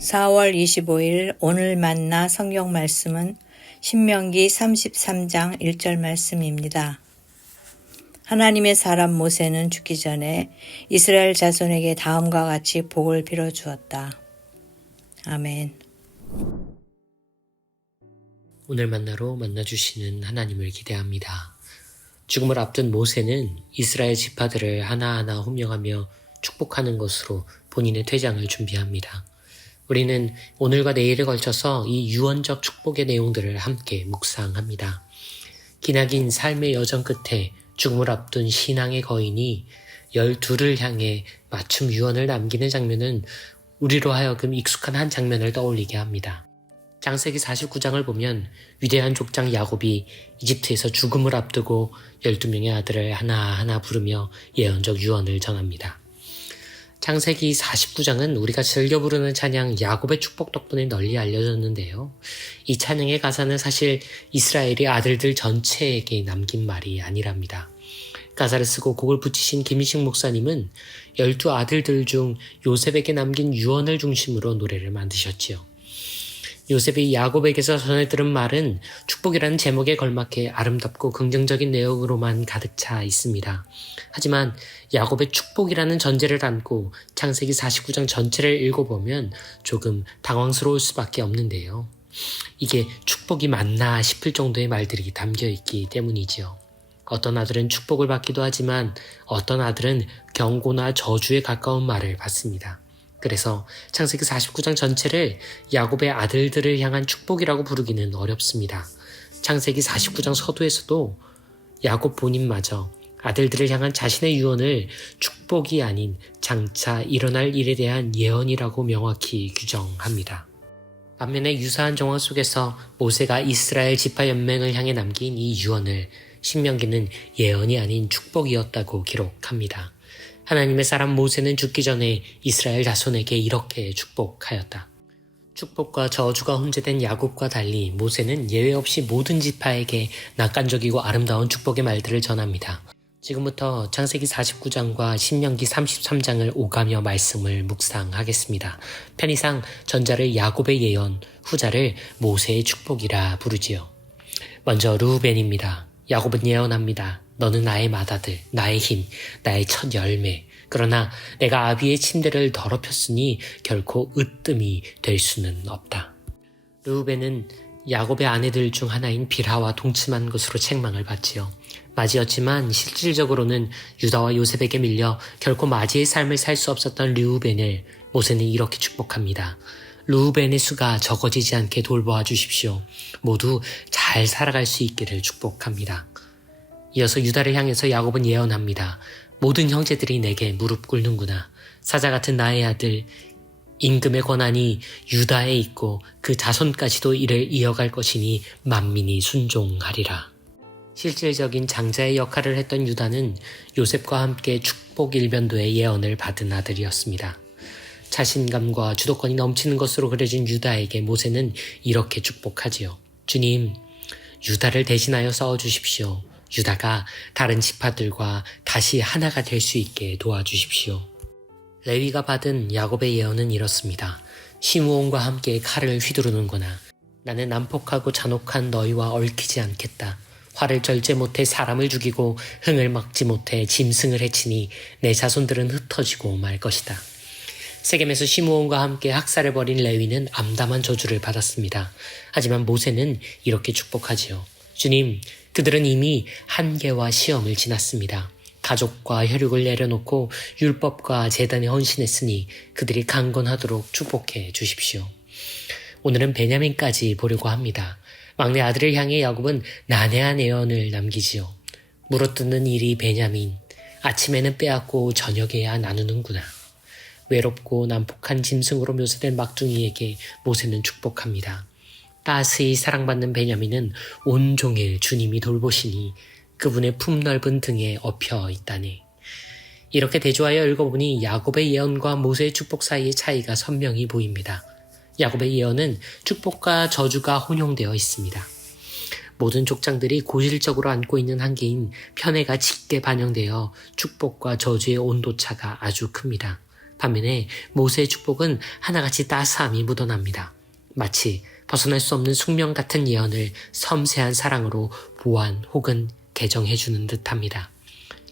4월 25일 오늘 만나 성경 말씀은 신명기 33장 1절 말씀입니다. 하나님의 사람 모세는 죽기 전에 이스라엘 자손에게 다음과 같이 복을 빌어 주었다. 아멘. 오늘 만나로 만나주시는 하나님을 기대합니다. 죽음을 앞둔 모세는 이스라엘 지파들을 하나하나 호명하며 축복하는 것으로 본인의 퇴장을 준비합니다. 우리는 오늘과 내일에 걸쳐서 이 유언적 축복의 내용들을 함께 묵상합니다. 기나긴 삶의 여정 끝에 죽음을 앞둔 신앙의 거인이 12를 향해 맞춤 유언을 남기는 장면은 우리로 하여금 익숙한 한 장면을 떠올리게 합니다. 창세기 49장을 보면 위대한 족장 야곱이 이집트에서 죽음을 앞두고 12명의 아들을 하나하나 부르며 예언적 유언을 전합니다. 창세기 49장은 우리가 즐겨 부르는 찬양 야곱의 축복 덕분에 널리 알려졌는데요. 이 찬양의 가사는 사실 이스라엘의 아들들 전체에게 남긴 말이 아니랍니다. 가사를 쓰고 곡을 붙이신 김희식 목사님은 12 아들들 중 요셉에게 남긴 유언을 중심으로 노래를 만드셨지요. 요셉이 야곱에게서 전해 들은 말은 축복이라는 제목에 걸맞게 아름답고 긍정적인 내용으로만 가득 차 있습니다. 하지만 야곱의 축복이라는 전제를 안고 창세기 49장 전체를 읽어보면 조금 당황스러울 수밖에 없는데요. 이게 축복이 맞나 싶을 정도의 말들이 담겨있기 때문이지요. 어떤 아들은 축복을 받기도 하지만 어떤 아들은 경고나 저주에 가까운 말을 받습니다. 그래서 창세기 49장 전체를 야곱의 아들들을 향한 축복이라고 부르기는 어렵습니다. 창세기 49장 서두에서도 야곱 본인마저 아들들을 향한 자신의 유언을 축복이 아닌 장차 일어날 일에 대한 예언이라고 명확히 규정합니다. 반면에 유사한 정황 속에서 모세가 이스라엘 지파 연맹을 향해 남긴 이 유언을 신명기는 예언이 아닌 축복이었다고 기록합니다. 하나님의 사람 모세는 죽기 전에 이스라엘 자손에게 이렇게 축복하였다. 축복과 저주가 혼재된 야곱과 달리 모세는 예외 없이 모든 지파에게 낙관적이고 아름다운 축복의 말들을 전합니다. 지금부터 창세기 49장과 신명기 33장을 오가며 말씀을 묵상하겠습니다. 편의상 전자를 야곱의 예언, 후자를 모세의 축복이라 부르지요. 먼저 르우벤입니다. 야곱은 예언합니다. 너는 나의 맏아들, 나의 힘, 나의 첫 열매. 그러나 내가 아비의 침대를 더럽혔으니 결코 으뜸이 될 수는 없다. 르우벤은 야곱의 아내들 중 하나인 빌하와 동침한 것으로 책망을 받지요. 맞이였지만 실질적으로는 유다와 요셉에게 밀려 결코 맞이의 삶을 살 수 없었던 르우벤을 모세는 이렇게 축복합니다. 르우벤의 수가 적어지지 않게 돌보아 주십시오. 모두 잘 살아갈 수 있기를 축복합니다. 이어서 유다를 향해서 야곱은 예언합니다. 모든 형제들이 내게 무릎 꿇는구나. 사자 같은 나의 아들 임금의 권한이 유다에 있고 그 자손까지도 이를 이어갈 것이니 만민이 순종하리라. 실질적인 장자의 역할을 했던 유다는 요셉과 함께 축복 일변도의 예언을 받은 아들이었습니다. 자신감과 주도권이 넘치는 것으로 그려진 유다에게 모세는 이렇게 축복하지요. 주님, 유다를 대신하여 싸워주십시오. 유다가 다른 지파들과 다시 하나가 될 수 있게 도와주십시오. 레위가 받은 야곱의 예언은 이렇습니다. 시므온과 함께 칼을 휘두르는구나. 나는 난폭하고 잔혹한 너희와 얽히지 않겠다. 화를 절제 못해 사람을 죽이고 흥을 막지 못해 짐승을 해치니 내 자손들은 흩어지고 말 것이다. 세겜에서 시므온과 함께 학살을 벌인 레위는 암담한 저주를 받았습니다. 하지만 모세는 이렇게 축복하지요. 주님, 그들은 이미 한계와 시험을 지났습니다. 가족과 혈육을 내려놓고 율법과 제단에 헌신했으니 그들이 강건하도록 축복해 주십시오. 오늘은 베냐민까지 보려고 합니다. 막내 아들을 향해 야곱은 난해한 예언을 남기지요. 물어뜯는 일이 베냐민, 아침에는 빼앗고 저녁에야 나누는구나. 외롭고 난폭한 짐승으로 묘사된 막둥이에게 모세는 축복합니다. 따스히 사랑받는 베냐민은 온종일 주님이 돌보시니 그분의 품넓은 등에 엎여 있다네. 이렇게 대조하여 읽어보니 야곱의 예언과 모세의 축복 사이의 차이가 선명히 보입니다. 야곱의 예언은 축복과 저주가 혼용되어 있습니다. 모든 족장들이 고질적으로 안고 있는 한계인 편애가 짙게 반영되어 축복과 저주의 온도차가 아주 큽니다. 반면에 모세의 축복은 하나같이 따스함이 묻어납니다. 마치 벗어날 수 없는 숙명 같은 예언을 섬세한 사랑으로 보완 혹은 개정해주는 듯합니다.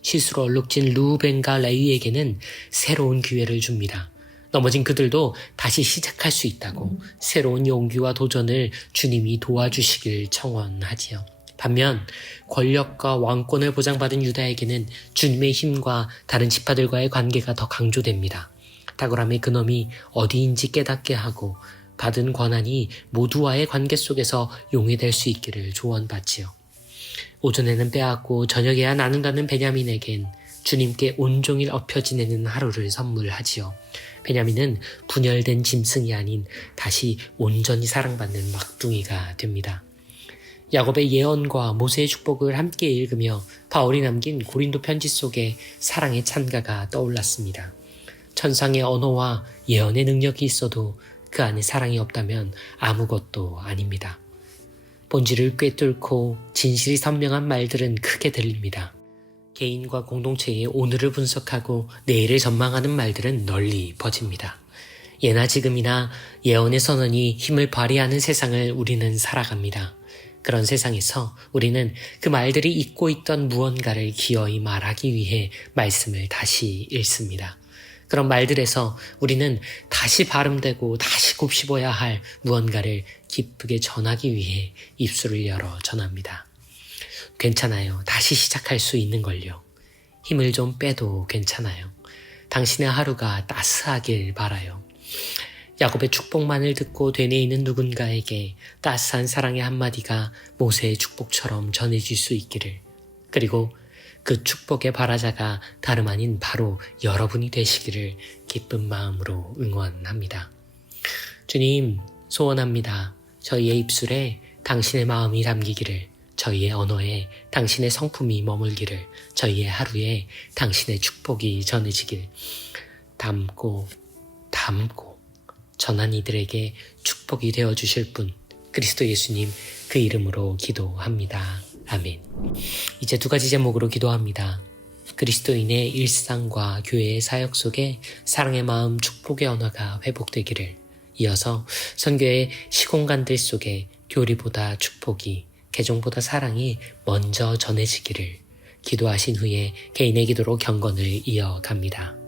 실수로 얼룩진 루벤과 레위에게는 새로운 기회를 줍니다. 넘어진 그들도 다시 시작할 수 있다고 새로운 용기와 도전을 주님이 도와주시길 청원하지요. 반면 권력과 왕권을 보장받은 유다에게는 주님의 힘과 다른 지파들과의 관계가 더 강조됩니다. 탁월함의 근원이 어디인지 깨닫게 하고 받은 권한이 모두와의 관계 속에서 용이될 수 있기를 조언받지요. 오전에는 빼앗고 저녁에야 나눈다는 베냐민에겐 주님께 온종일 엎혀 지내는 하루를 선물하지요. 베냐민은 분열된 짐승이 아닌 다시 온전히 사랑받는 막둥이가 됩니다. 야곱의 예언과 모세의 축복을 함께 읽으며 바울이 남긴 고린도 편지 속에 사랑의 찬가가 떠올랐습니다. 천상의 언어와 예언의 능력이 있어도 그 안에 사랑이 없다면 아무것도 아닙니다. 본질을 꿰뚫고 진실이 선명한 말들은 크게 들립니다. 개인과 공동체의 오늘을 분석하고 내일을 전망하는 말들은 널리 퍼집니다. 예나 지금이나 예언의 선언이 힘을 발휘하는 세상을 우리는 살아갑니다. 그런 세상에서 우리는 그 말들이 잊고 있던 무언가를 기어이 말하기 위해 말씀을 다시 읽습니다. 그런 말들에서 우리는 다시 발음되고 다시 곱씹어야 할 무언가를 기쁘게 전하기 위해 입술을 열어 전합니다. 괜찮아요. 다시 시작할 수 있는 걸요. 힘을 좀 빼도 괜찮아요. 당신의 하루가 따스하길 바라요. 야곱의 축복만을 듣고 되뇌이는 누군가에게 따스한 사랑의 한마디가 모세의 축복처럼 전해질 수 있기를, 그리고 그 축복의 발화자가 다름 아닌 바로 여러분이 되시기를 기쁜 마음으로 응원합니다. 주님, 소원합니다. 저희의 입술에 당신의 마음이 담기기를, 저희의 언어에 당신의 성품이 머물기를, 저희의 하루에 당신의 축복이 전해지길, 담고 전한 이들에게 축복이 되어주실 분, 그리스도 예수님 그 이름으로 기도합니다. 아멘. 이제 두 가지 제목으로 기도합니다. 그리스도인의 일상과 교회의 사역 속에 사랑의 마음, 축복의 언어가 회복되기를, 이어서 선교의 시공간들 속에 교리보다 축복이, 개종보다 사랑이 먼저 전해지기를 기도하신 후에 개인의 기도로 경건을 이어갑니다.